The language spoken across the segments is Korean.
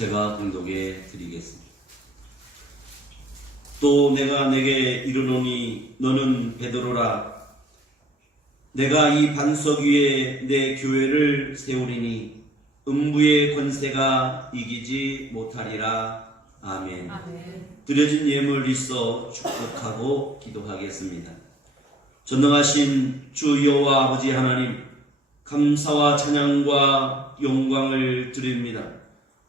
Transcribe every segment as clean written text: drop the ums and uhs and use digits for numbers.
제가 공독해 드리겠습니다. 또 내가 내게 이르노니 너는 베드로라. 내가 이 반석 위에 내 교회를 세우리니 음부의 권세가 이기지 못하리라. 아멘. 드려진 예물 있어 축복하고 기도하겠습니다. 전능하신 주 여호와 아버지 하나님, 감사와 찬양과 영광을 드립니다.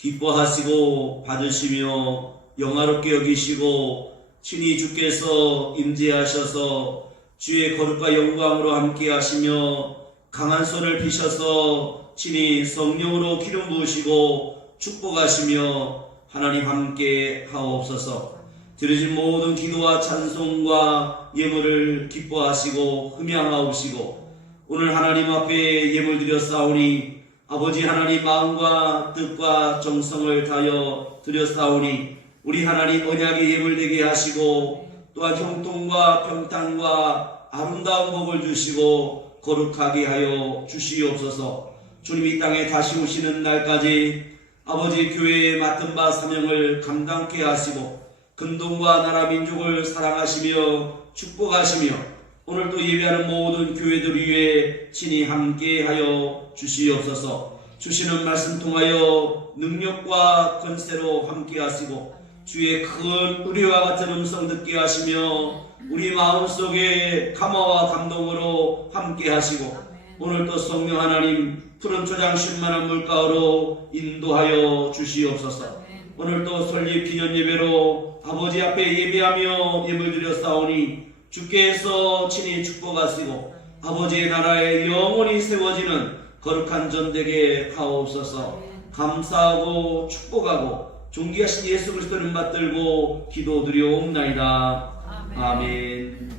기뻐하시고 받으시며 영화롭게 여기시고 친히 주께서 임재하셔서 주의 거룩과 영광으로 함께 하시며 강한 손을 피셔서 친히 성령으로 기름 부으시고 축복하시며 하나님 함께 하옵소서. 드려진 모든 기도와 찬송과 예물을 기뻐하시고 흠양하옵시고 오늘 하나님 앞에 예물 드렸사오니 아버지 하나님 마음과 뜻과 정성을 다하여 드렸사오니 우리 하나님 언약의 예물 되게 하시고 또한 형통과 평탄과 아름다운 복을 주시고 거룩하게 하여 주시옵소서. 주님 이 땅에 다시 오시는 날까지 아버지 교회에 맡은 바 사명을 감당케 하시고 근동과 나라 민족을 사랑하시며 축복하시며 오늘도 예배하는 모든 교회들 위해 친히 함께하여 주시옵소서. 주시는 말씀 통하여 능력과 권세로 함께하시고 주의 큰 의리와 같은 음성 듣게 하시며 우리 마음속에 감화와 감동으로 함께하시고 오늘도 성령 하나님 푸른 초장 쉴만한 물가로 인도하여 주시옵소서. 오늘도 설립 기념 예배로 아버지 앞에 예배하며 예물 드렸사오니 주께서 친히 축복하시고 아버지의 나라에 영원히 세워지는 거룩한 전 되게 하옵소서. 감사하고 축복하고 존귀하신 예수 그리스도를 이름 받들고 기도드리옵나이다. 아멘.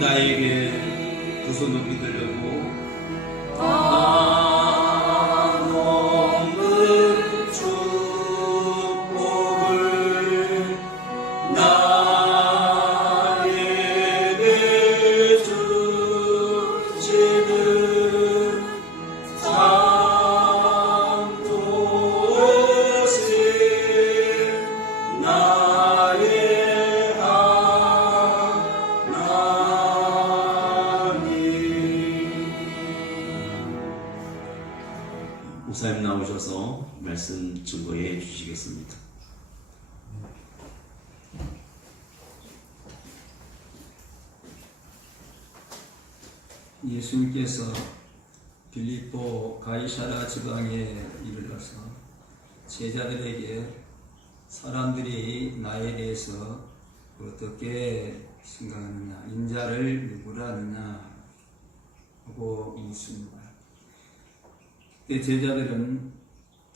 나에게 두 손 높이 들려고 목사님 나오셔서 말씀 증거해 주시겠습니다. 예수님께서 빌립보 가이사랴 지방에 이르러서 제자들에게 사람들이 나에 대해서 어떻게 생각하느냐, 인자를 누구라 하느냐 하고 묻습니다. 그때 제자들은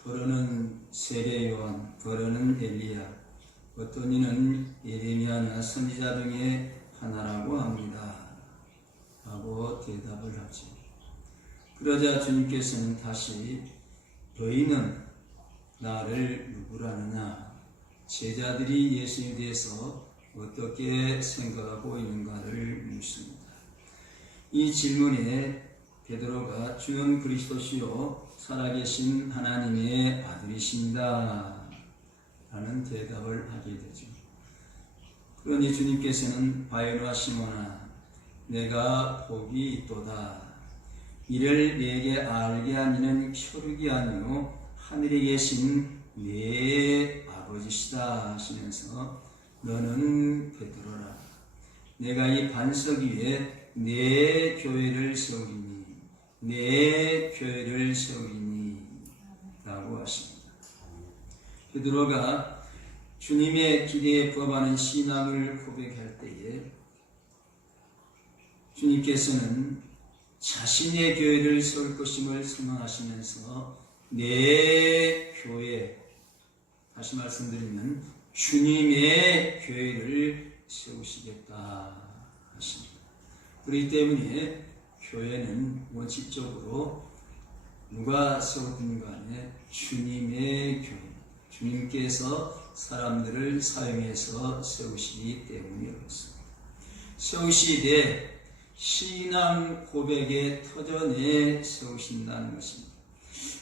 더러는 세례 요한, 더러는 엘리야, 어떤 이는 예레미야나 선지자 중에 하나라고 합니다 하고 대답을 하지. 그러자 주님께서는 다시 너희는 나를 누구라느냐, 제자들이 예수에 대해서 어떻게 생각하고 있는가를 묻습니다. 이 질문에 베드로가 주는 그리스도시요 살아계신 하나님의 아들이십니다 라는 대답을 하게 되죠. 그러니 주님께서는 바요나 시몬아, 내가 복이 있도다. 이를 내게 알게 하니는 혈육이 아니요 하늘에 계신 내 아버지시다 하시면서 너는 베드로라. 내가 이 반석 위에 내 교회를 세우리니, 내 교회를 세우리니 라고 하십니다. 베드로가 주님의 기대에 부합하는 신앙을 고백할 때에 주님께서는 자신의 교회를 세울 것임을 선언하시면서 내 교회, 다시 말씀드리면 주님의 교회를 세우시겠다 하십니다. 그렇기 때문에 교회는 원칙적으로 누가 세우든 간에 주님의 교회, 주님께서 사람들을 사용해서 세우시기 때문에 그렇습니다. 세우시되 신앙 고백의 터전에 세우신다는 것입니다.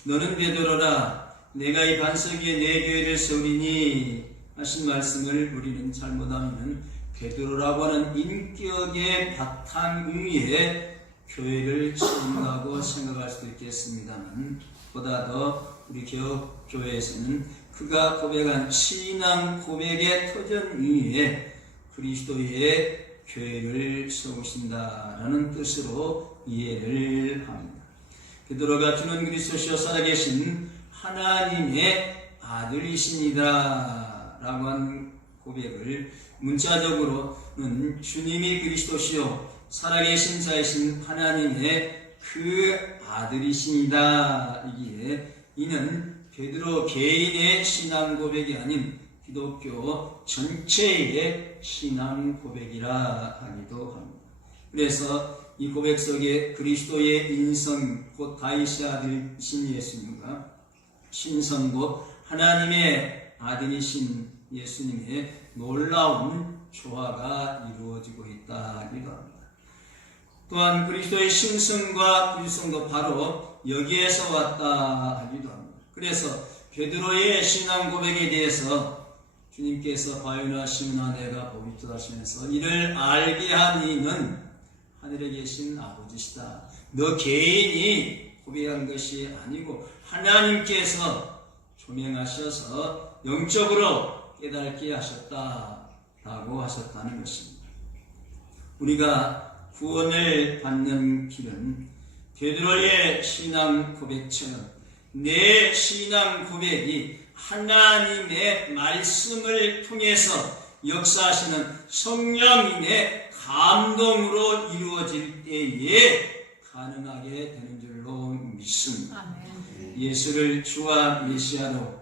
너는 베드로라, 내가 이 반석 위에 내 교회를 세우리니 하신 말씀을 우리는 잘못하면 베드로라고 하는 인격의 바탕 위에 교회를 세운다고 생각할 수도 있겠습니다만, 보다 더 우리 개혁교회에서는 그가 고백한 신앙 고백의 터전 위에 그리스도의 교회를 세우신다라는 뜻으로 이해를 합니다. 베드로가 주는 그리스도시요 살아계신 하나님의 아들이십니다 라고 한 고백을 문자적으로는 주님이 그리스도시요 살아계신 자이신 하나님의 그 아들이십니다 이기에, 이는 베드로 개인의 신앙 고백이 아닌 기독교 전체의 신앙 고백이라 하기도 합니다. 그래서 이 고백 속에 그리스도의 인성 곧 다윗의 아들이신 예수님과 신성 곧 하나님의 아들이신 예수님의 놀라운 조화가 이루어지고 있다 하기도 합니다. 또한 그리스도의 신성과 불성도 바로 여기에서 왔다 하기도 합니다. 그래서 베드로의 신앙 고백에 대해서 주님께서 바요나 시몬아 내가 복이 있도다 하시면서 이를 알게 한 이는 하늘에 계신 아버지시다. 너 개인이 고백한 것이 아니고 하나님께서 조명하셔서 영적으로 깨닫게 하셨다라고 하셨다는 것입니다. 우리가 구원을 받는 길은 베드로의 신앙 고백처럼 내 신앙 고백이 하나님의 말씀을 통해서 역사하시는 성령님의 감동으로 이루어질 때에 가능하게 되는 줄로 믿습니다. 아멘. 예수를 주와 메시아로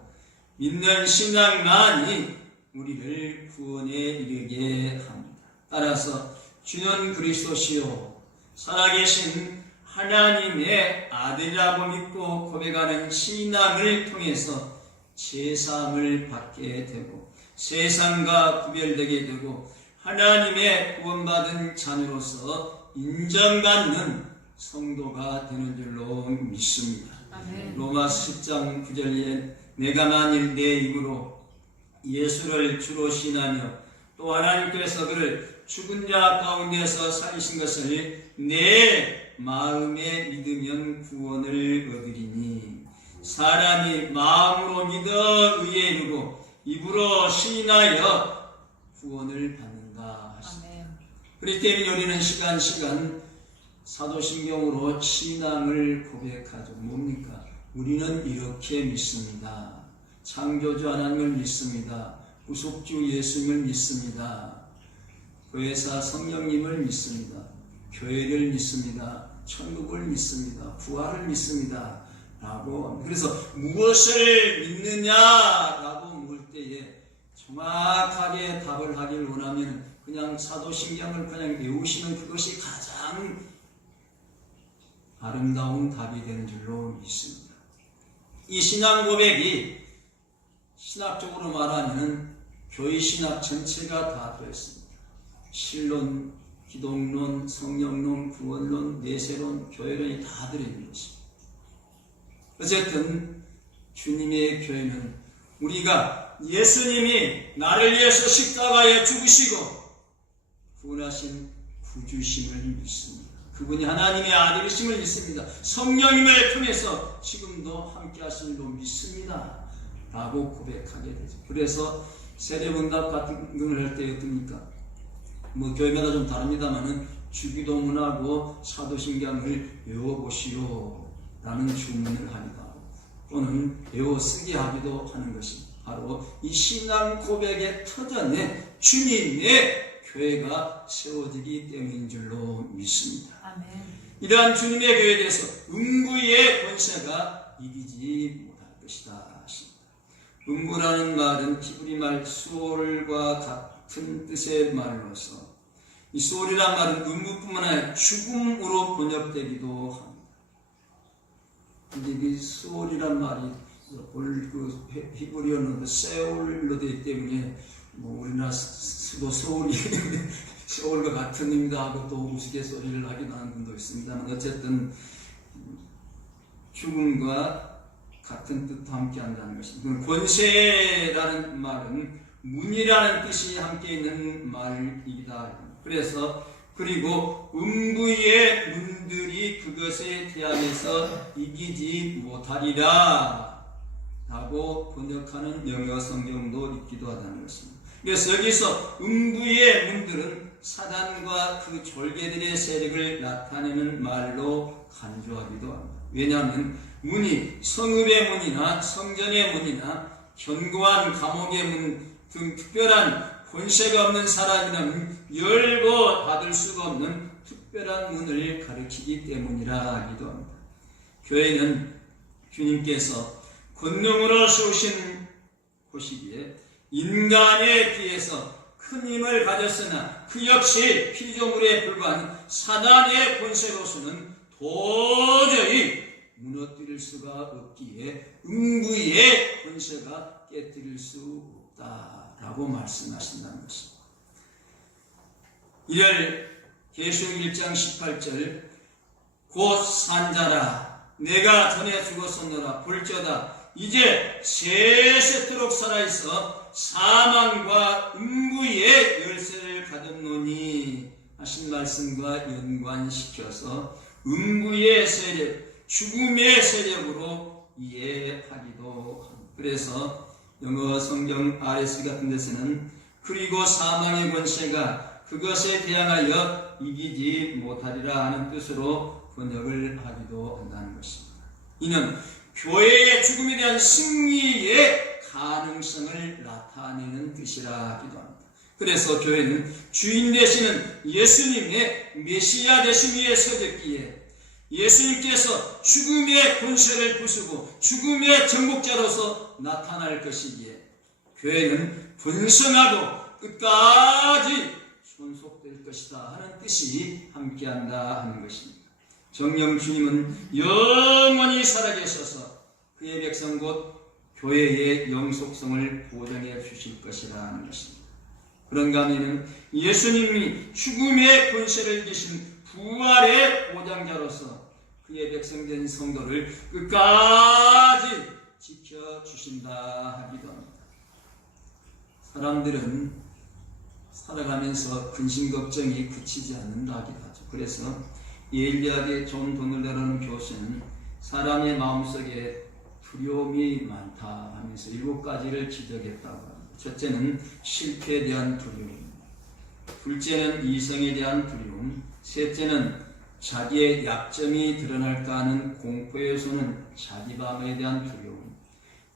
믿는 신앙만이 우리를 구원에 이르게 합니다. 따라서 주는 그리스도시요 살아계신 하나님의 아들이라고 믿고 고백하는 신앙을 통해서 제사함을 받게 되고 세상과 구별되게 되고 하나님의 구원받은 자녀로서 인정받는 성도가 되는 줄로 믿습니다. 아멘. 로마서 10장 9절에 내가 만일 내 입으로 예수를 주로 신하며 또 하나님께서 그를 죽은 자 가운데서 살리신 것을 내 마음에 믿으면 구원을 얻으리니 사람이 마음으로 믿어 의에 이르고 입으로 시인하여 구원을 받는다 하십니다. 그렇기 때문에 우리는 시간 사도신경으로 신앙을 고백하죠. 뭡니까? 우리는 이렇게 믿습니다. 창조주 하나님을 믿습니다. 구속주 예수님을 믿습니다. 교회사 성령님을 믿습니다. 교회를 믿습니다. 천국을 믿습니다. 부활을 믿습니다. 라고. 그래서 무엇을 믿느냐라고 물 때에 정확하게 답을 하길 원하면 그냥 사도신경을 그냥 외우시면 그것이 가장 아름다운 답이 되는 줄로 믿습니다. 이 신앙 고백이 신학적으로 말하면 교회 신학 전체가 다 들어있습니다. 신론, 기독론, 성령론, 구원론, 내세론, 교회론이 다 들어있는 것입니다. 어쨌든 주님의 교회는 우리가 예수님이 나를 위해서 십자가에 죽으시고 구원하신 구주심을 믿습니다. 그분이 하나님의 아들이심을 믿습니다. 성령님을 통해서 지금도 함께 하신 줄 믿습니다. 라고 고백하게 되죠. 그래서 세례문답 같은 걸 할 때 어떻습니까? 교회마다 좀 다릅니다만은 주기도문하고 사도신경을 외워보시오 라는 주문을 하기도 하고 또는 외워쓰게 하기도 하는 것이 바로 이 신앙 고백의 터전에 주님의 교회가 세워지기 때문인 줄로 믿습니다. 아멘. 이러한 주님의 교회에 대해서 음부의 권세가 이기지 못할 것이다 하십니다. 음부라는 말은 히브리 말 수올과 같은 뜻의 말로서 이 수올이란 말은 음부뿐만 아니라 죽음으로 번역되기도 합니다. 근데 이 수올이란 말이 히브리어는 세올로 되기 때문에 우리나라 수도 서울이 서울과 같은 의미다 하고 또 우스갯소리를 하기도 하는 분도 있습니다만 어쨌든 죽음과 같은 뜻도 함께 한다는 것입니다. 권세라는 말은 문이라는 뜻이 함께 있는 말이기도 합니다. 그래서 그리고 음부의 문들이 그것에 대항해서 이기지 못하리라 라고 번역하는 영어 성경도 있기도 하다는 것입니다. 그래서 여기서 음부의 문들은 사단과 그 졸개들의 세력을 나타내는 말로 간주하기도 합니다. 왜냐하면 문이 성읍의 문이나 성전의 문이나 견고한 감옥의 문 등 특별한 권세가 없는 사람이라면 열고 닫을 수가 없는 특별한 문을 가리키기 때문이라 하기도 합니다. 교회는 주님께서 권능으로 세우신 곳이기에 인간에 비해서 큰 힘을 가졌으나 그 역시 피조물에 불과한 사단의 권세로서는 도저히 무너뜨릴 수가 없기에 음부의 권세가 깨뜨릴 수 없다라고 말씀하신다는 것입니다. 이를 계시록 1장 18절 곧 산자라 내가 전에 죽었었노라 볼지어다 이제 세세토록 살아있어 사망과 음부의 열쇠를 가졌노니 하신 말씀과 연관시켜서 음부의 세력, 죽음의 세력으로 이해하기도 합니다. 그래서 영어 성경 RSV 같은 데서는 그리고 사망의 권세가 그것에 대항하여 이기지 못하리라 하는 뜻으로 번역을 하기도 한다는 것입니다. 이는 교회의 죽음에 대한 승리의 가능성을 나타내는 뜻이라 하기도 합니다. 그래서 교회는 주인 되시는 예수님의 메시아 되심 위에 서졌기에 예수님께서 죽음의 권세를 부수고 죽음의 정복자로서 나타날 것이기에 교회는 번성하고 끝까지 존속될 것이다 하는 뜻이 함께한다 하는 것입니다. 정령 주님은 영원히 살아계셔서 그의 백성 곧 교회의 영속성을 보장해 주실 것이라 하는 것입니다. 그런가 하면 예수님이 죽음의 권세를 이기신 부활의 보장자로서 그의 백성된 성도를 끝까지 지켜주신다 하기도 합니다. 사람들은 살아가면서 근심 걱정이 그치지 않는다 하기도 하죠. 그래서 예일리학의 존 도널러라는 교수는 사람의 마음속에 두려움이 많다 하면서 7가지를 지적했다고 합니다. 첫째는 실패에 대한 두려움, 둘째는 이성에 대한 두려움, 셋째는 자기의 약점이 드러날까 하는 공포에 쏘는 자기 방어에 대한 두려움,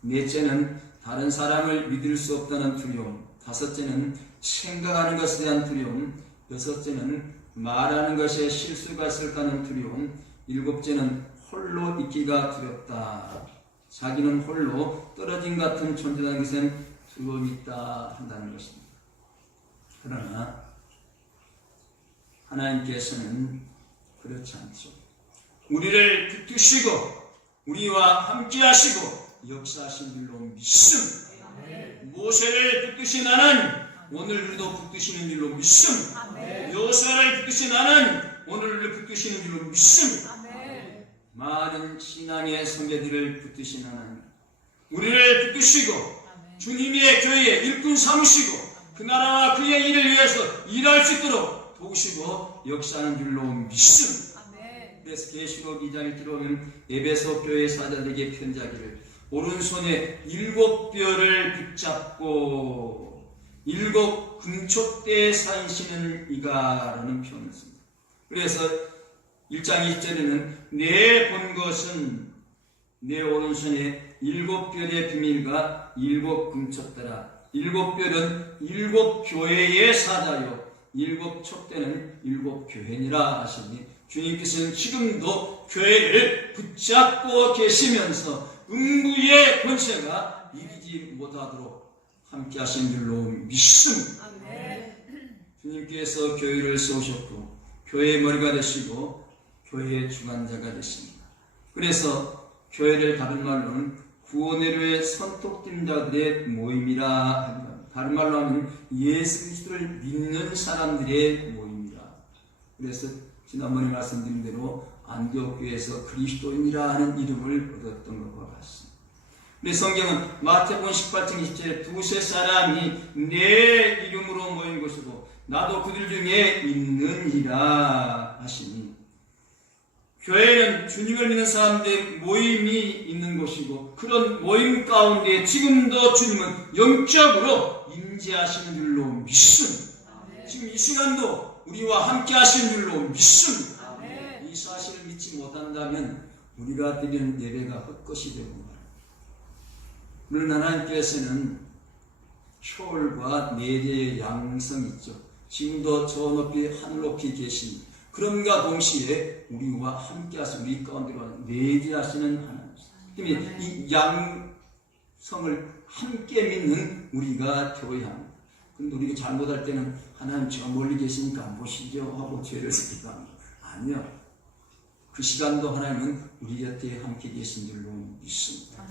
넷째는 다른 사람을 믿을 수 없다는 두려움, 다섯째는 생각하는 것에 대한 두려움, 여섯째는 말하는 것에 실수가 있을까 하는 두려움, 일곱째는 홀로 있기가 두렵다. 자기는 홀로 떨어진 같은 존재라는 것은 두려움이 있다 한다는 것입니다. 그러나 하나님께서는 그렇지 않죠. 우리를 붙드시고 우리와 함께 하시고 역사하신 줄로 믿음. 모세를 붙드신 나는 오늘 우리도 붙드시는 줄로 믿음. 요사를 붙드신 나는 오늘 우리를 붙드시는 줄로 믿음. 많은 신앙의 선배들을 붙드신 하나님, 우리를 붙드시고 주님의 교회에 일꾼 삼으시고 그 나라와 그의 일을 위해서 일할 수 있도록 도우시고 역사하는 줄로 믿음. 그래서 계시록 2장에 들어오면 에베소 교회 사자들에게 편지하기를 오른손에 7뼈를 붙잡고 7 금촉대에 사이시는 이가라는 표현을 씁니다. 그래서 1장 20절에는 내 본 것은 내 오른손에 7뼈의 비밀과 7 금촉대라. 7뼈는 7 교회의 사자요 7 촉대는 7 교회니라 하시니 주님께서는 지금도 교회를 붙잡고 계시면서 음부의 권세가 이기지 못하도록 함께 하신 줄로 믿음. 주님께서 교회를 세우셨고 교회의 머리가 되시고 교회의 주관자가 되십니다. 그래서 교회를 다른 말로는 구원의료의 선톡된 자들의 모임이라 합니다. 다른 말로 하면 예수 그리스도를 믿는 사람들의 모임이라. 그래서 지난번에 말씀드린 대로 안디옥 교회에서 그리스도인이라 하는 이름을 얻었던 것과 같습니다. 우리 성경은 마태복음 18장 20절에 두세 사람이 내 이름으로 모인 것이고 나도 그들 중에 있느니라 하시니 교회는 주님을 믿는 사람들의 모임이 있는 곳이고 그런 모임 가운데 지금도 주님은 영적으로 임재하시는 줄로 믿음. 지금 이 시간도 우리와 함께 하시는 줄로 믿음. 이 사실을 믿지 못한다면 우리가 드리는 예배가 헛것이 되고 말입니다. 물론 하나님께서는 초월과 내재의 양성이 있죠. 지금도 저 높이 하늘 높이 계십니다. 그럼과 동시에 우리와 함께 하시는 우리 가운데로 내재하시는 하나님. 이 양성을 함께 믿는 우리가 되어야 합니다. 그런데 우리가 잘못할 때는 하나님 저 멀리 계시니까 안 보시죠 하고 죄를 짓기도 합니다. 아니요. 그 시간도 하나님은 우리 곁에 함께 계신 줄로 믿습니다.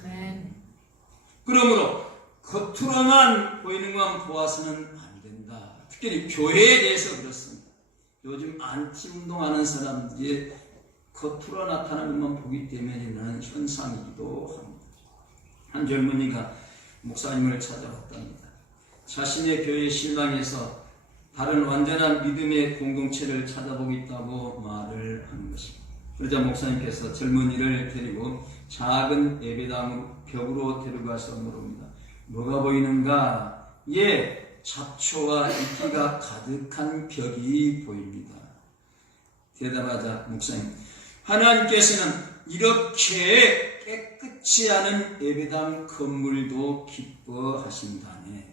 그러므로 겉으로만 보이는 것만 보아서는 안 된다. 특히 교회에 대해서 그렇습니다. 요즘 안티 운동하는 사람들이 겉으로 나타나는 것만 보기 때문에 일어나는 현상이기도 합니다. 한 젊은이가 목사님을 찾아왔답니다. 자신의 교회에 실망해서 다른 완전한 믿음의 공동체를 찾아보고 있다고 말을 하는 것입니다. 그러자 목사님께서 젊은이를 데리고 작은 예배당 벽으로 데려가서 물어봅니다. 뭐가 보이는가? 예, 잡초와 이끼가 가득한 벽이 보입니다. 대답하자 목사님, 하나님께서는 이렇게 깨끗이 하는 예배당 건물도 기뻐하신다네.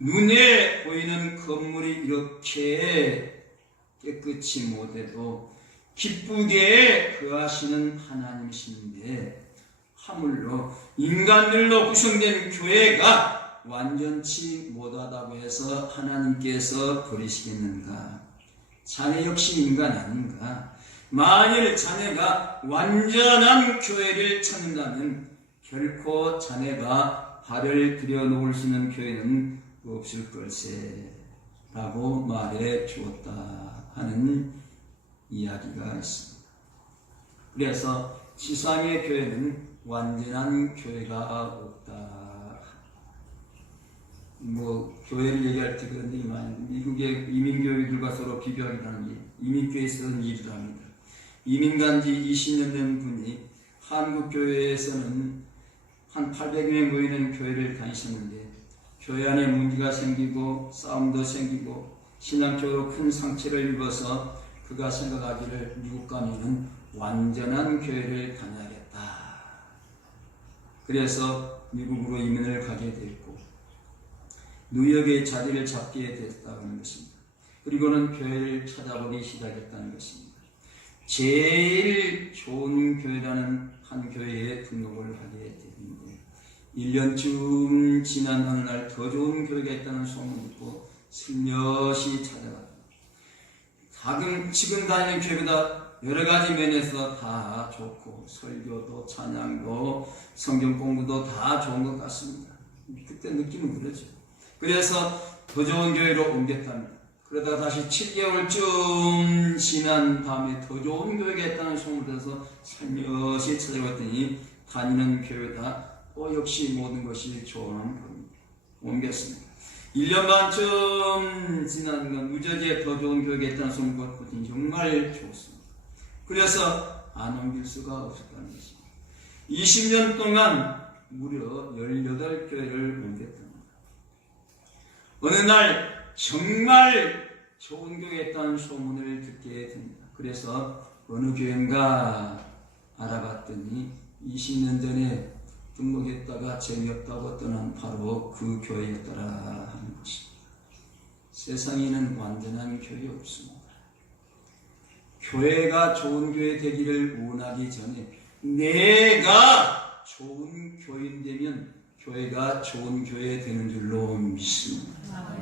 눈에 보이는 건물이 이렇게 깨끗이 못해도 기쁘게 거하시는 하나님이신데 하물며 인간들로 구성된 교회가 완전치 못하다고 해서 하나님께서 버리시겠는가? 자네 역시 인간 아닌가? 만일 자네가 완전한 교회를 찾는다면 결코 자네가 발을 들여놓을 수 있는 교회는 없을 걸세 라고 말해 주었다 하는 이야기가 있습니다. 그래서 지상의 교회는 완전한 교회가 없다. 교회를 얘기할 때 그런 얘기 많이, 미국의 이민교회들과 서로 비교하기라는 게 이민교회에서 있는 일을 합니다. 이민 간 지 20년 된 분이 한국 교회에서는 한 800명 모이는 교회를 다니셨는데 교회 안에 문제가 생기고 싸움도 생기고 신앙적으로 큰 상처를 입어서 그가 생각하기를 미국 가면은 완전한 교회를 다녀야겠다. 그래서 미국으로 이민을 가게 됐고 뉴욕에 자리를 잡게 됐다고 하는 것입니다. 그리고는 교회를 찾아보기 시작했다는 것입니다. 제일 좋은 교회라는 한 교회에 등록을 하게 됐는데 1년쯤 지난 어느 날 더 좋은 교회가 있다는 소문을 듣고 슬며시 찾아갔다. 지금 다니는 교회보다 여러 가지 면에서 다 좋고 설교도 찬양도 성경 공부도 다 좋은 것 같습니다. 그때 느낌은 그러죠. 그래서 더 좋은 교회로 옮겼답니다. 그러다가 다시 7개월쯤 지난 다음에 더 좋은 교회가 있다는 소문을 들어서 살며시 찾아봤더니 다니는 교회다 또 역시 모든 것이 좋은 겁니다. 옮겼습니다. 1년 반쯤 지난 건 무지하게 더 좋은 교회가 있다는 소문을 듣고 정말 좋습니다. 그래서 안 옮길 수가 없었다는 것입니다. 20년 동안 무려 18교회를 옮겼답니다. 어느 날 정말 좋은 교회에 있다는 소문을 듣게 됩니다. 그래서 어느 교회인가 알아봤더니 20년 전에 등록했다가 재미없다고 떠난 바로 그 교회였더라 하는 것입니다. 세상에는 완전한 교회 없습니다. 교회가 좋은 교회 되기를 원하기 전에 내가 좋은 교인 되면 교회가 좋은 교회 되는 줄로 믿습니다.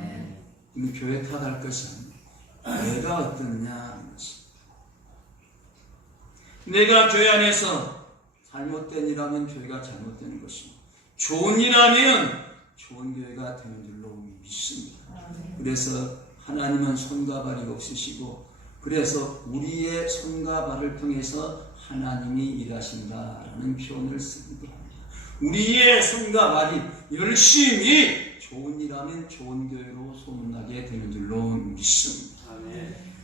교회 탓할 것이 아닙니다. 내가 어떠느냐 하는 것입니다. 내가 교회 안에서 잘못된 일하면 교회가 잘못되는 것입니다. 좋은 일하면 좋은 교회가 되는 줄로 믿습니다. 그래서 하나님은 손과 발이 없으시고 그래서 우리의 손과 발을 통해서 하나님이 일하신다라는 표현을 쓰기도 합니다. 우리의 손과 발이 열심히 좋은 일하면 좋은 교회로 소문나게 되는 줄로 믿습니다.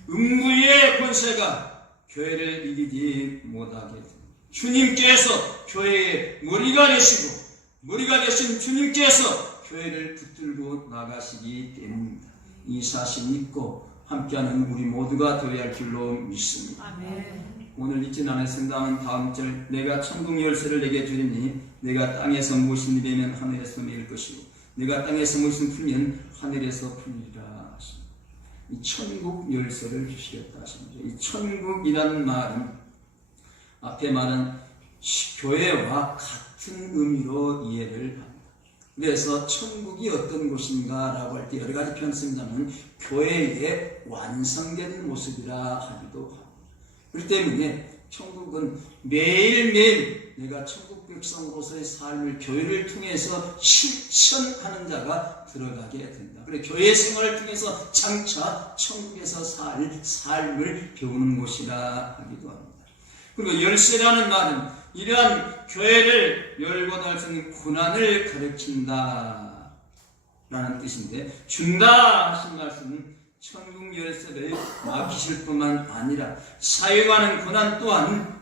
음부의 권세가 교회를 이기지 못하게 됩니다. 주님께서 교회의 머리가 되시고 머리가 되신 주님께서 교회를 붙들고 나가시기 때문입니다. 이 사실 믿고 함께하는 우리 모두가 되어야 할 줄로 믿습니다. 오늘 읽진 않았습니다만 다음 절 내가 천국 열쇠를 내게 주리니 내가 땅에서 무엇을 이르면 하늘에서 매일 것이고 내가 땅에서 무엇을 풀면 하늘에서 풀리리라 하십니다. 이 천국 열쇠를 주시겠다 하십니다. 이 천국이라는 말은 앞에 말은 교회와 같은 의미로 이해를 합니다. 그래서 천국이 어떤 곳인가 라고 할 때 여러 가지 표현 씁니다만 교회의 완성된 모습이라 하기도 합니다. 그렇기 때문에 천국은 매일매일 내가 천국 백성으로서의 삶을 교회를 통해서 실천하는 자가 들어가게 된다. 그래 교회 생활을 통해서 장차 천국에서 살 삶을 배우는 곳이라 하기도 합니다. 그리고 열쇠라는 말은 이러한 교회를 열고 닫을 수 있는 고난을 가르친다 라는 뜻인데 준다 하신 말씀은 천국 열쇠를 맡기실 뿐만 아니라 사용하는 고난 또한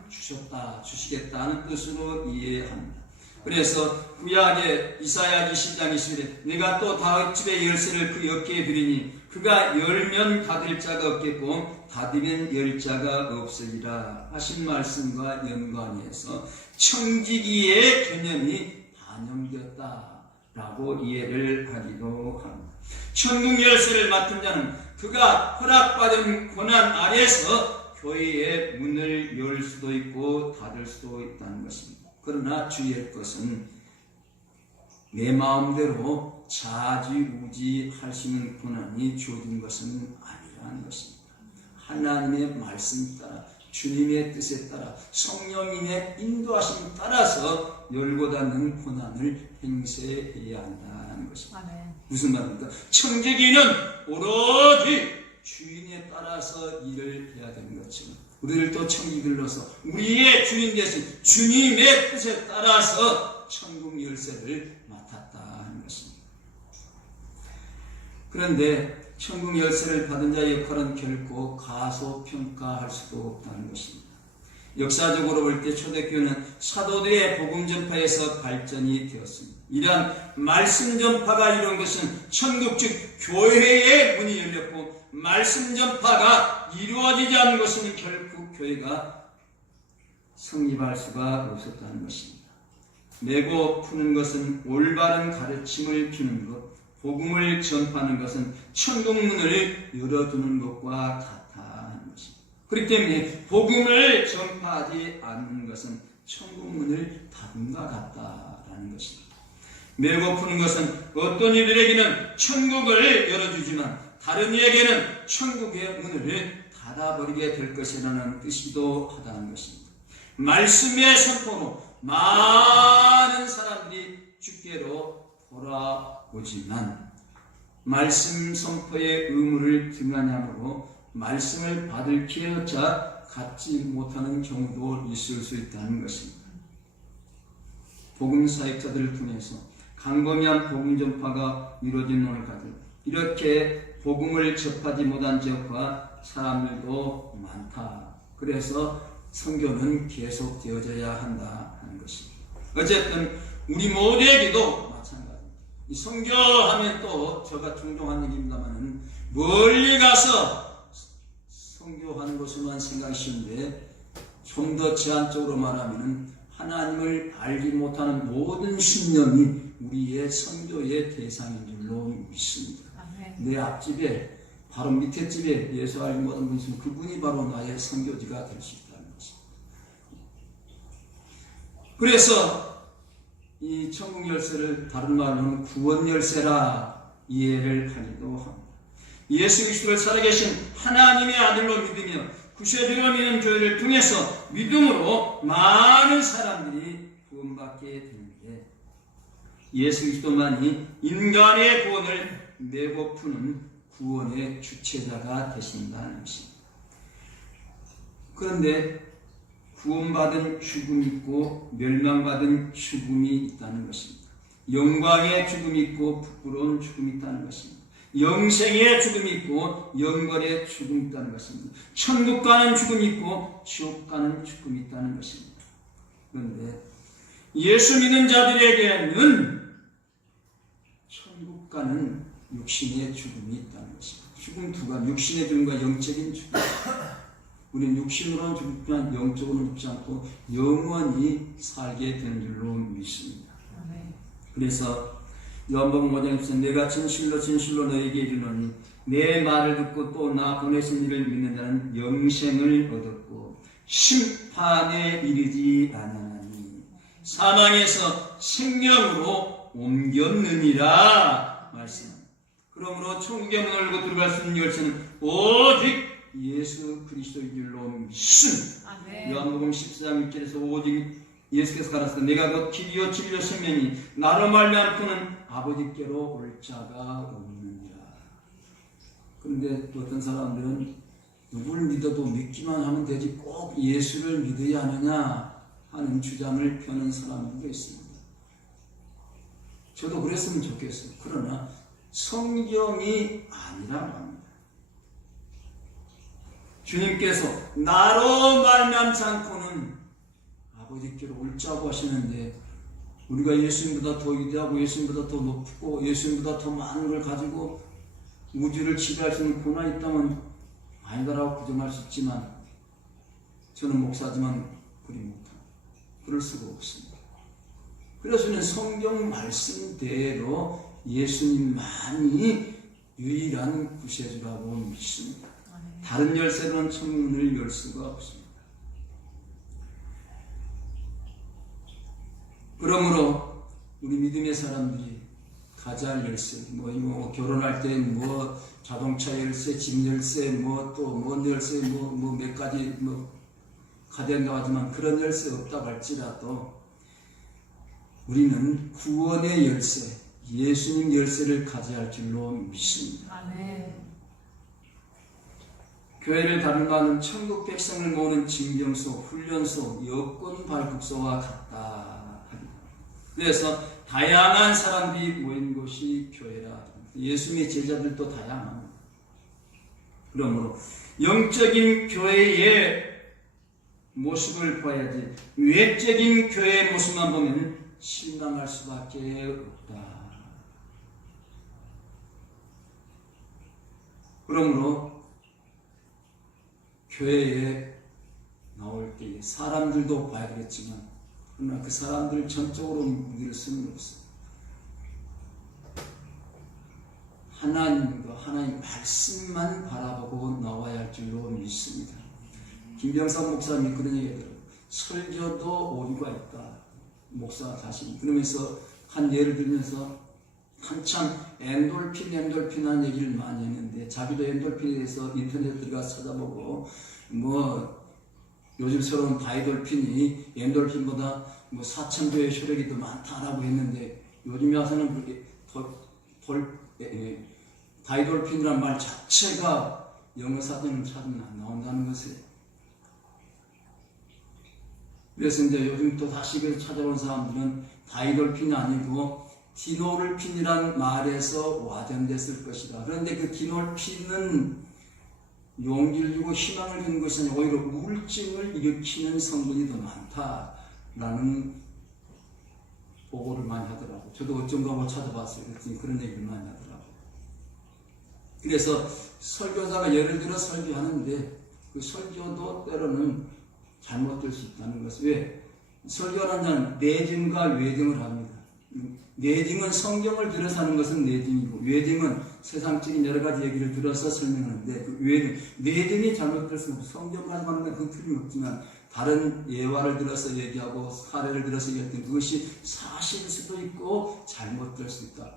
주시겠다는 뜻으로 이해합니다. 그래서 구약의 이사야 20장 20절에 내가 또 다윗집의 열쇠를 그 어깨에 두리니 그가 열면 닫을 자가 없겠고 닫으면 열 자가 없으리라 하신 말씀과 연관해서 청지기의 개념이 반영되었다라고 이해를 하기도 합니다. 천국 열쇠를 맡은 자는 그가 허락받은 고난 아래서 교회의 문을 열 수도 있고 닫을 수도 있다는 것입니다. 그러나 주의할 것은 내 마음대로 좌지우지 할 수 있는 고난이 주어진 것은 아니라는 것입니다. 하나님의 말씀 따라 주님의 뜻에 따라 성령님의 인도하심에 따라서 열고 닫는 고난을 행세해야 한다는 것입니다. 무슨 말입니까? 청지기는 오로지 주인에 따라서 일을 해야 되는 것처럼 우리를 또 청지기들로서 우리의 주인 되신 주님의 뜻에 따라서 천국 열쇠를 맡았다 하는 것입니다. 그런데 천국 열쇠를 받은 자의 역할은 결코 가소평가할 수도 없다는 것입니다. 역사적으로 볼 때 초대교회는 사도들의 복음 전파에서 발전이 되었습니다. 이러한 말씀 전파가 이룬 것은 천국 즉 교회의 문이 열렸고, 말씀 전파가 이루어지지 않은 것은 결국 교회가 성립할 수가 없었다는 것입니다. 메고 푸는 것은 올바른 가르침을 주는 것, 복음을 전파하는 것은 천국 문을 열어두는 것과 같다는 것입니다. 그렇기 때문에 복음을 전파하지 않는 것은 천국 문을 닫음과 같다라는 것입니다. 메고 푸는 것은 어떤 이들에게는 천국을 열어주지만 다른 이에게는 천국의 문을 닫아버리게 될 것이라는 뜻이기도 하다는 것입니다. 말씀의 선포로 많은 사람들이 주께로 돌아오지만 말씀 선포의 의무를 등한함으로 말씀을 받을 기회조차 갖지 못하는 경우도 있을 수 있다는 것입니다. 복음 사역자들을 통해서 광범위한 복음 전파가 이루어진 오늘까지 이렇게 복음을 접하지 못한 지역과 사람들도 많다. 그래서 선교는 계속 되어져야 한다 하는 것입니다. 어쨌든 우리 모두에게도 마찬가지입니다. 이 선교하면 또 제가 종종한 얘기입니다만 멀리 가서 선교하는 것으로만 생각이 쉬운데, 좀 더 제한적으로 말하면 하나님을 알지 못하는 모든 신령이 우리의 선교의 대상인 줄로 믿습니다. 내 앞집에 바로 밑에 집에 예수 알지 못하는 분이 있으면 그분이 바로 나의 선교지가 될 수 있다는 것입니다. 그래서 이 천국 열쇠를 다른 말로는 구원 열쇠라 이해를 하기도 합니다. 예수 그리스도를 살아계신 하나님의 아들로 믿으며 구세주로 믿는 교회를 통해서 믿음으로 많은 사람들이 구원받게 되는데, 예수 그리스도만이 인간의 구원을 내고 푸는 구원의 주체자가 되신다는 것입니다. 그런데 구원받은 죽음이 있고 멸망받은 죽음이 있다는 것입니다. 영광의 죽음이 있고 부끄러운 죽음이 있다는 것입니다. 영생의 죽음이 있고 영벌의 죽음이 있다는 것입니다. 천국 가는 죽음이 있고 지옥 가는 죽음이 있다는 것입니다. 그런데 예수 믿는 자들에게는 천국 가는 육신의 죽음이 있다는 것입니다. 죽음 두 가지, 육신의 죽음과 영적인 죽음. 우리는 육신으로는 죽지만 영적으로는 죽지 않고 영원히 살게 되는 줄로 믿습니다. 그래서 요한복음 5장에서 내가 진실로 너에게 이르노니 내 말을 듣고 또 나 보내신 이를 믿는 자는 영생을 얻었고 심판에 이르지 아니하나니 사망에서 생명으로 옮겼느니라 말씀합니다. 그러므로 천국의 문을 열고 들어갈 수 있는 열쇠는 오직 예수 그리스도인 줄로 믿습니다. 요한복음 14장 1절에서 오직 예수께서 가라사대 내가 곧 길이요 진리요 생명이 나로 말미암고는 아버지께로 올 자가 없느니라. 그런데 어떤 사람들은 누구를 믿어도 믿기만 하면 되지 꼭 예수를 믿어야 하느냐 하는 주장을 펴는 사람들도 있습니다. 저도 그랬으면 좋겠어요. 그러나 성경이 아니라고 합니다. 주님께서 나로 말미암지 않고는 아버지께로 올 자고 하시는데, 우리가 예수님보다 더 위대하고 예수님보다 더 높고 예수님보다 더 많은 걸 가지고 우주를 지배할 수 있는 고난이 있다면 아니다라고 부정할 수 있지만, 저는 목사지만 그리 못합니다. 그럴 수가 없습니다. 그래서 저는 성경 말씀대로 예수님만이 유일한 구세주라고 믿습니다. 다른 열쇠로는 천국을 열 수가 없습니다. 그러므로 우리 믿음의 사람들이 가져야 할 열쇠, 결혼할 때 자동차 열쇠, 집 열쇠, 또 열쇠, 몇 가지 가져야 한다고 하지만 그런 열쇠 없다고 할지라도 우리는 구원의 열쇠, 예수님 열쇠를 가져야 할 줄로 믿습니다. 아멘. 교회를 다른 바는 천국 백성을 모으는 징병소, 훈련소, 여권 발급소와 같다. 그래서 다양한 사람들이 모인 곳이 교회라. 예수님의 제자들도 다양합니다. 그러므로 영적인 교회의 모습을 보아야지 외적인 교회의 모습만 보면 실망할 수밖에 없다. 그러므로 교회에 나올 때에 사람들도 봐야 되겠지만 그러나 그 사람들 전적으로 믿을 수는 없어요. 하나님과 하나님 말씀만 바라보고 나와야 할 줄로 믿습니다. 김병삼 목사님이 그런 얘기하더라고요. 설교도 오류가 있다. 목사 자신. 그러면서 한 예를 들면서 한참 엔돌핀 한 얘기를 많이 했는데 자기도 엔돌핀에 대해서 인터넷 들어가 찾아보고 요즘 새로운 다이돌핀이 엔돌핀보다 4,000배의 효력이 더 많다라고 했는데 요즘에 와서는 그렇게 다이돌핀이라는 말 자체가 영어 사전을 찾으면 안 나온다는 것을. 그래서 이제 요즘 또 다시 찾아온 사람들은 다이돌핀이 아니고 디놀핀이란 말에서 와전됐을 것이다. 그런데 그 디놀핀은 용기를 주고 희망을 주는 것이 아니라 오히려 우울증을 일으키는 성분이 더 많다라는 보고를 많이 하더라고요. 저도 어쩐가 뭐 찾아봤어요. 그랬더니 그런 얘기를 많이 하더라고요. 그래서 설교자가 예를 들어 설교하는데 그 설교도 때로는 잘못될 수 있다는 것은 왜? 설교하는 자는 내증과 외증을 합니다. 내증은 성경을 들어서 하는 것은 내증이고 외증은 세상적인 여러 가지 얘기를 들어서 설명하는데 그 내증이 잘못될 수는 없고 성경 가지고 하는 건 그 틀림없지만 다른 예화를 들어서 얘기하고 사례를 들어서 얘기할 때 그것이 사실일 수도 있고 잘못될 수 있다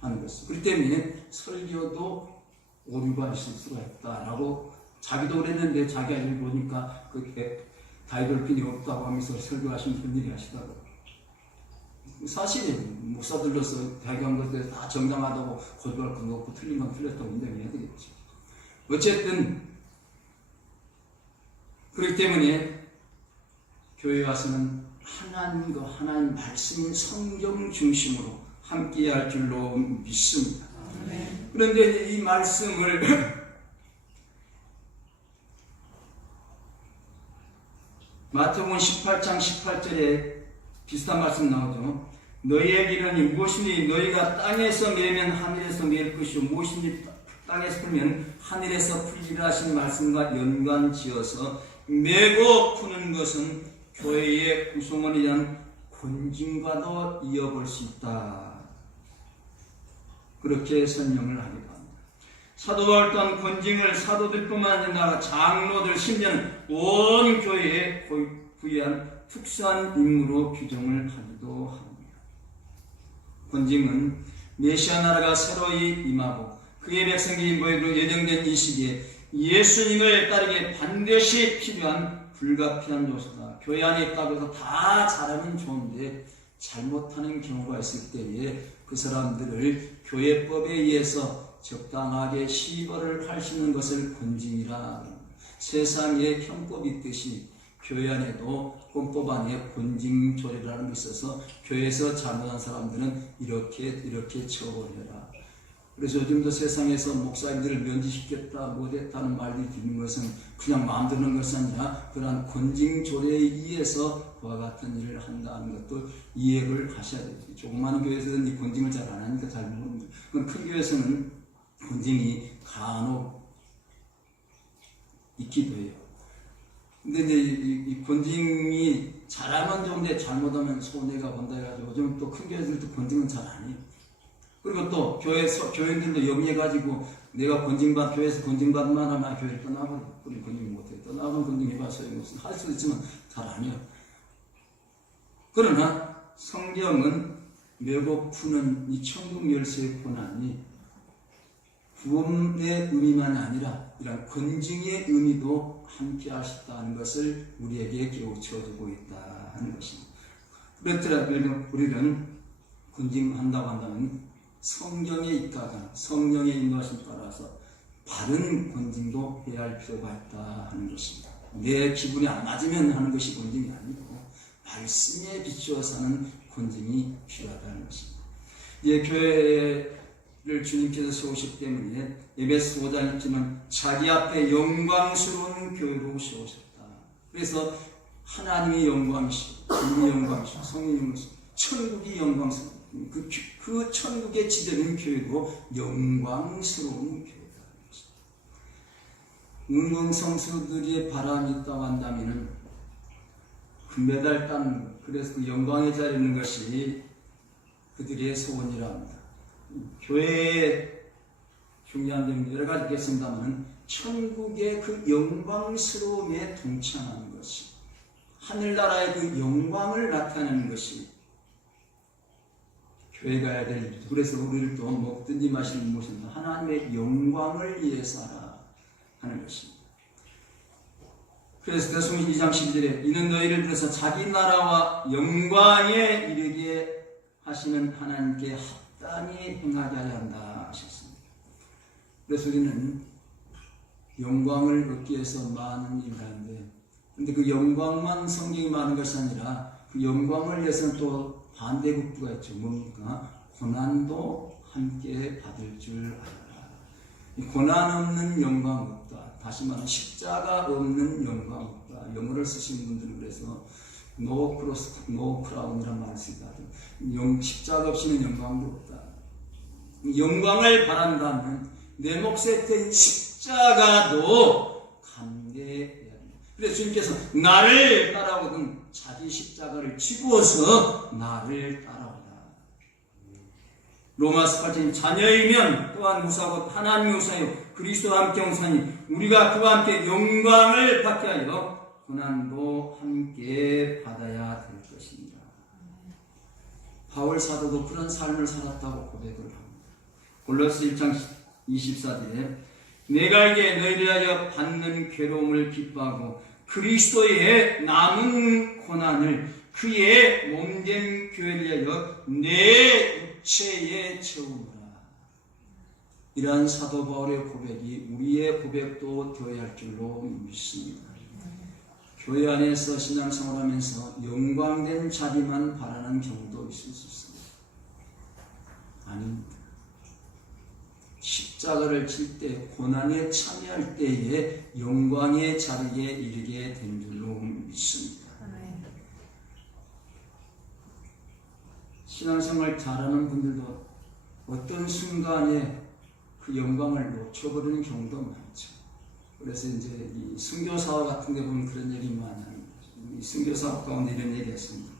하는 것이죠. 그렇기 때문에 설교도 오류가 있을 수가 있다라고 자기도 그랬는데 자기 아이를 보니까 그 다이돌핀이 없다고 하면서 설교하시는 분들이 하시더라고요. 사실이에요. 목사들로서 대학원 것들 다 정당하다고 거짓말 건 없고 틀린 건 틀렸다고 인정해야 되겠지. 어쨌든 그렇기 때문에 교회 와서는 하나님과 하나님 말씀인 성경 중심으로 함께 할 줄로 믿습니다. 그런데 이 말씀을 마태복음 18장 18절에 비슷한 말씀 나오죠. 너희에게 이르니 무엇이니 너희가 땅에서 매면 하늘에서 매일 것이요 무엇인지 땅에서 풀면 하늘에서 풀리라 하신 말씀과 연관지어서 매고 푸는 것은 교회의 구성원이란 권징과도 이어볼 수 있다. 그렇게 설명을 하기도 합니다. 사도 바울 또한 권징을 사도들뿐만 아니라 장로들 심지어는 온 교회에 부여한 특수한 임무로 규정을 하기도 합니다. 권징은 메시아 나라가 새로이 임하고 그의 백성들이 모이기로 예정된 이 시기에 예수님을 따르기에 반드시 필요한 불가피한 요소다. 교회 안에 있다고 해서 다 잘하면 좋은데 잘못하는 경우가 있을 때에 그 사람들을 교회법에 의해서 적당하게 시벌을 할 수 있는 것을 권징이라. 세상에 형법이 있듯이 교회 안에도 헌법 안에 권징조례라는 게 있어서 교회에서 잘못한 사람들은 이렇게 처벌해라. 그래서 요즘도 세상에서 목사님들을 면제시켰다 못했다는 말들이 듣는 것은 그냥 마음 드는 것이 아니라 그러한 권징조례에 의해서 그와 같은 일을 한다는 것도 이해를 하셔야 됩니다. 조그마한 교회에서는 이 권징을 잘 안 하니까 잘 모릅니다. 큰 교회에서는 권징이 간혹 있기도 해요. 근데 이제 이 권징이 잘하면 좋은데 잘못하면 손해가 본다 해가지고 요즘 또 큰 교회들도 권징은 잘 안 해요. 그리고 또 교회들도 영리해가지고 내가 교회에서 권징받만 하면 교회를 떠나버려. 그럼 권징 못해. 떠나면 권징해봐 소용없어. 할 수도 있지만 잘 안 해요. 그러나 성경은 매고 푸는 이 천국 열쇠의 고난이 구원의 의미만 아니라 이런 권징의 의미도 함께 하셨다는 것을 우리에게 깨우쳐주고 있다 하는 것입니다. 그렇더라도 우리는 권징한다고 한다면 성경에 있다가 성령의 인도하심 따라서 바른 권징도 해야 할 필요가 있다 하는 것입니다. 내 기분이 안 맞으면 하는 것이 권징이 아니고 말씀에 비추어서 하는 권징이 필요하다는 것입니다. 이제 교회를 주님께서 세우셨기 때문에 에베소 5장 1절은 자기 앞에 영광스러운 교회로 세우셨다. 그래서 하나님의 영광이시고 주님의 영광이시고 성령의 영광이시고 천국이 영광스러운 그 천국의 지대는 교회고 영광스러운 교회다. 은금성수들의 바람이 있다고 한다면은 금메달 따는 것, 그래서 그 영광의 자리에 있는 것이 그들의 소원이라 합니다. 교회의 중요한 점이 여러 가지 있겠습니다만 천국의 그 영광스러움에 동참하는 것이, 하늘나라의 그 영광을 나타내는 것이 교회가 해야 될 일이죠. 그래서 우리를 또 먹든지 마시는 무엇인가 하나님의 영광을 위해서 하라 하는 것입니다. 그래서 대승 2장 12절에 이는 너희를 들어서 자기 나라와 영광에 이르게 하시는 하나님께 합당히 행하게 하려 한다 하셨습니다. 그래서 우리는 영광을 얻기 위해서 많은 일을 하는데, 근데 그 영광만 성경이 많은 것이 아니라 그 영광을 위해서는 또 반대급부가 있죠. 뭡니까? 고난도 함께 받을 줄 알아라. 고난 없는 영광 없다. 다시 말하면 십자가 없는 영광 없다. 영어를 쓰시는 분들은 그래서 no cross, no crown이라는 말을 쓰기도 하죠. 십자가 없이는 영광도 없다. 영광을 바란다면 내 몫에 된 십자가도 감내해야 합니다. 그래서 주님께서 나를 따라오거든 자기 십자가를 지고서 나를 따라오라. 로마서 8장 자녀이면 또한 무사고 하나님의 우사요 그리스도와 함께 우사니 우리가 그와 함께 영광을 받게 하여 고난도 함께 받아야 될 것입니다. 바울 사도도 그런 삶을 살았다고 고백을 합니다. 골로새 1장 24절에 내가 알기에 너희를 위하여 받는 괴로움을 기뻐하고 그리스도의 남은 고난을 그의 몸된 교회를 위하여 내 육체에 채우노라. 이러한 사도 바울의 고백이 우리의 고백도 되어야 할 줄로 믿습니다. 교회 안에서 신앙생활을 하면서 영광된 자리만 바라는 경우도 있을 수 있습니다. 아닙니다. 십자가를 질 때, 고난에 참여할 때에 영광의 자리에 이르게 된 줄로 믿습니다. 신앙생활 잘하는 분들도 어떤 순간에 그 영광을 놓쳐버리는 경우도 많죠. 그래서 이제 이 선교사업 같은 데 보면 그런 얘기 많이 합니다. 이 선교사업 가운데 이런 얘기 했습니다.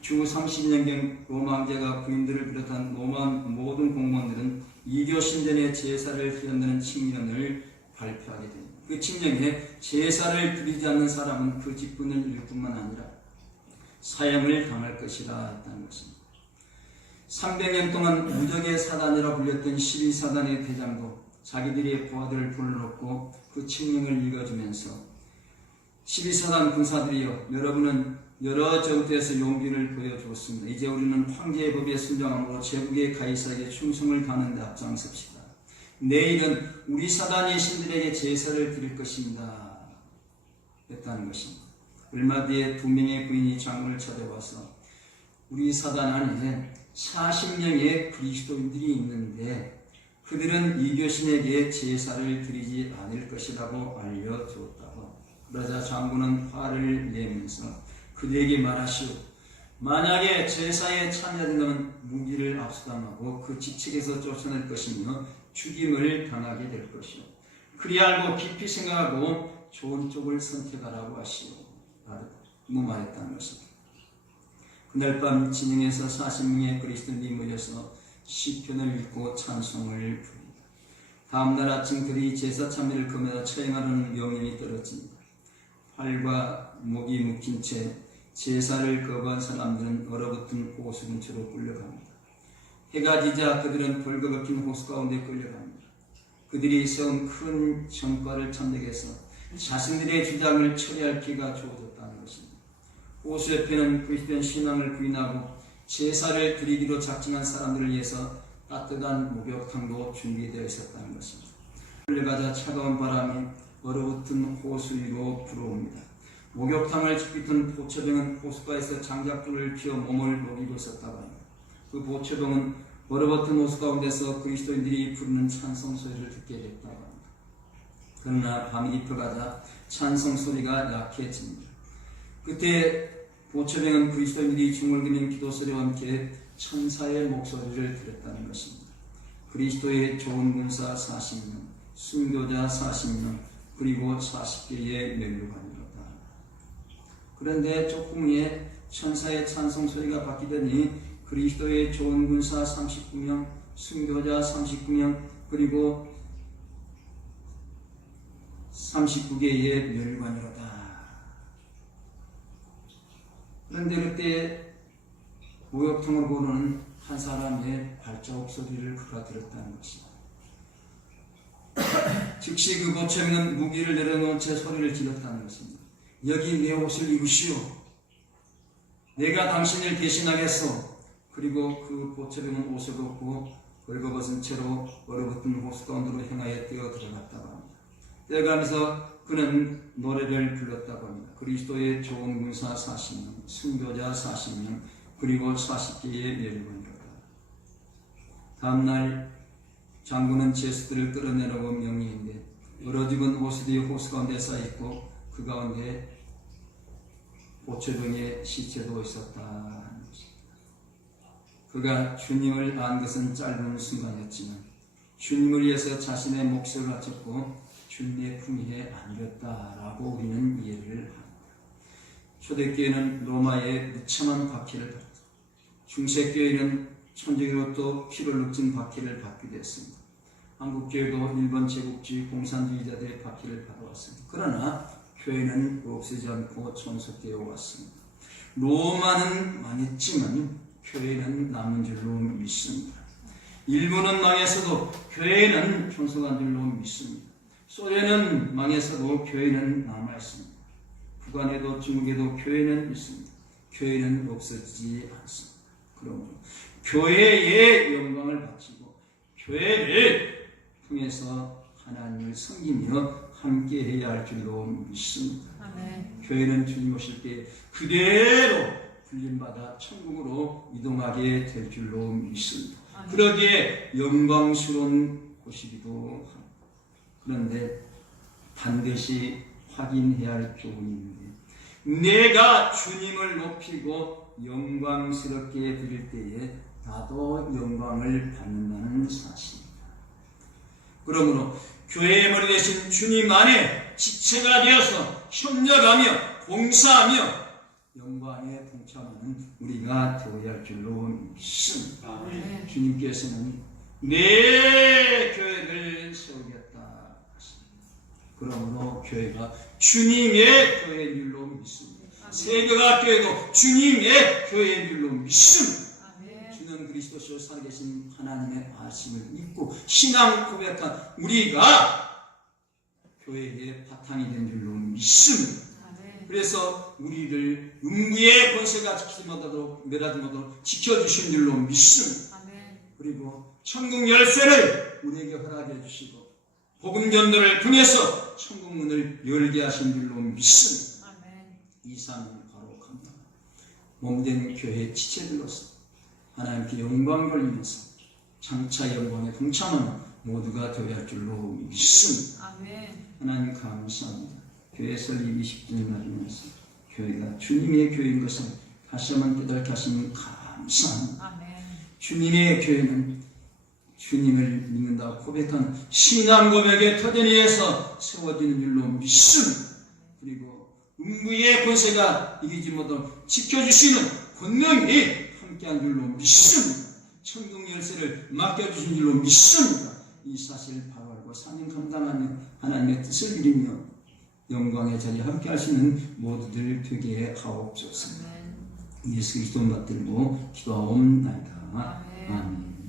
주 30년경 로마 황제가 부인들을 비롯한 로마 모든 공무원들은 이교 신전에 제사를 드린다는 칙령을 발표하게 됩니다. 그 칙령에 제사를 드리지 않는 사람은 그 직분을 잃을 뿐만 아니라 사형을 당할 것이라 했다는 것입니다. 300년 동안 무적의 사단이라 불렸던 12사단의 대장도 자기들의 부하들을 불러놓고 그 칙령을 읽어주면서 12사단 군사들이여 여러분은 여러 정도에서 용기를 보여주었습니다. 이제 우리는 황제의 법에 순종함으로 제국의 가이사에게 충성을 다하는 데 앞장섭시다. 내일은 우리 사단의 신들에게 제사를 드릴 것입니다. 했다는 것입니다. 얼마 뒤에 2명의 부인이 장군을 찾아와서 우리 사단 안에 40명의 그리스도인들이 있는데 그들은 이교신에게 제사를 드리지 않을 것이라고 알려주었다고. 그러자 장군은 화를 내면서 그들에게 말하시오. 만약에 제사에 참여하는 무기를 압수당하고 그 직책에서 쫓아낼 것이며 죽임을 당하게 될 것이오. 그리 알고 깊이 생각하고 좋은 쪽을 선택하라고 하시오. 라고 말했다는 것입니다. 그날 밤 진영에서 40명의 그리스도인이 모여서 시편을 읽고 찬송을 부릅니다. 다음날 아침 그들이 제사 참여를 금하여 처형하려는 명령이 떨어집니다. 팔과 목이 묶인 채 제사를 거부한 사람들은 얼어붙은 호수 근처로 끌려갑니다. 해가 지자 그들은 벌거벗긴 호수 가운데 끌려갑니다. 그들이 세운 큰 전과를 참작해서 자신들의 주장을 처리할 기가 주어졌다는 것입니다. 호수 옆에는 그리스도인 신앙을 부인하고 제사를 드리기로 작정한 사람들을 위해서 따뜻한 목욕탕도 준비되어 있었다는 것입니다. 끌려가자 차가운 바람이 얼어붙은 호수 위로 불어옵니다. 목욕탕을 짓깃한 보초병은 호수가에서 장작불을 피워 몸을 녹이고 있었다고 합니다. 그 보초병은 얼어붙은 호수 가운데서 그리스도인들이 부르는 찬송 소리를 듣게 됐다고 합니다. 그러나 밤이 깊어가자 찬송 소리가 약해집니다. 그때 보초병은 그리스도인들이 중얼거리는 기도 소리와 함께 천사의 목소리를 들었다는 것입니다. 그리스도의 좋은 군사 40명, 순교자 40명, 그리고 40개의 면류관이로다. 그런데 조금 후에 천사의 찬송 소리가 바뀌더니 그리스도의 좋은 군사 39명, 순교자 39명, 그리고 39개의 면류관이로다. 그런데 그때 모욕통을 보는 한 사람의 발자국 소리를 그가 들었다는 것입니다. 즉시 그 보초병은 무기를 내려놓은 채 소리를 질렀다는 것입니다. 여기 내 옷을 입으시오. 내가 당신을 대신하겠소. 그리고 그 보초병은 옷을 벗고 벌거벗은 채로 얼어붙은 호수 가운데로 향하여 뛰어 들어갔다고 합니다. 뛰어가면서 그는 노래를 불렀다고 합니다. 그리스도의 좋은 군사 40명, 순교자 40명, 그리고 40개의 면류관이로다. 다음날 장군은 제수들을 끌어내라고 명령했는데 여러 죽은 호수들이 호수 가운데 쌓여있고 그 가운데 보초병의 시체도 있었다 하는 것입니다. 그가 주님을 안 것은 짧은 순간이었지만 주님을 위해서 자신의 몫을 바쳤고 주님의 품위에 안겼다라고 우리는 이해를 합니다. 초대교회는 로마의 무참한 박해를 받았고 중세교회는 천주교로부터 피를 눅진 박해를 받기도 했습니다. 한국교회도 일본 제국주의 공산주의자들의 박해를 받아왔습니다. 그러나 교회는 없애지 않고 존속되어 왔습니다. 로마는 망했지만 교회는 남은 줄로 믿습니다. 일본은 망했어도 교회는 존속한 줄로 믿습니다. 소련은 망했어도 교회는 남아있습니다. 북한에도 중국에도 교회는 있습니다. 교회는 없어지지 않습니다. 그러므로 교회의 영광을 바치고 교회를 통해서 하나님을 섬기며 함께 해야 할 줄로 믿습니다. 아멘. 교회는 주님 오실 때 그대로 불림받아 천국으로 이동하게 될 줄로 믿습니다. 아멘. 그러기에 영광스러운 곳이기도 합니다. 그런데 반드시 확인해야 할 부분이 있는데 내가 주님을 높이고 영광스럽게 드릴 때에 나도 영광을 받는다는 사실입니다. 그러므로 교회의 머리 대신 주님 안에 지체가 되어서 협력하며 봉사하며 영광에 동참하는 우리가 되어야 할 줄로 믿습니다. 아멘. 주님께서는 내 교회를 세우겠다 하십니다. 그러므로 교회가 주님의 교회인 줄로 믿습니다. 세계가 교회도 주님의 교회인 줄로 믿습니다. 아멘. 주는 그리스도시로 살아계신 하나님의 아심을 믿고 신앙 고백한 우리가 교회의 바탕이 된 줄로 믿습니다. 아멘. 그래서 우리를 음부의 권세가 지키지 못하도록 멸하지 못하도록 지켜주신 줄로 믿습니다. 아멘. 그리고 천국 열쇠를 우리에게 허락해 주시고 복음 전도를 통해서 천국 문을 열게 하신 줄로 믿습니다. 아멘. 이상은 바로 겁니다. 몸된 교회의 지체들로서 하나님께 영광 돌리면서 장차 영광에 동참하는 모두가 되어야 할 줄로 믿습니다. 아멘. 하나님 감사합니다. 교회 설립 20주년 맞으면서 교회가 주님의 교회인 것을 다시 한번 깨닫게 하시니 감사합니다. 아멘. 주님의 교회는 주님을 믿는다고 고백하는 신앙 고백의 터전 위에서 세워지는 줄로 믿습니다. 그리고 음부의 권세가 이기지 못하도록 지켜주시는 권능이 함께한 줄로 믿습니다. 천국 열쇠를 맡겨주신 줄로 믿습니다. 이 사실을 바로 알고 사명 감당하는 하나님의 뜻을 이루며 영광의 자리에 함께할 수 있는 모두들 되게 하옵소서. 아멘. 예수 그리스도 받들고 기도하옵나이다. 아멘. 아멘.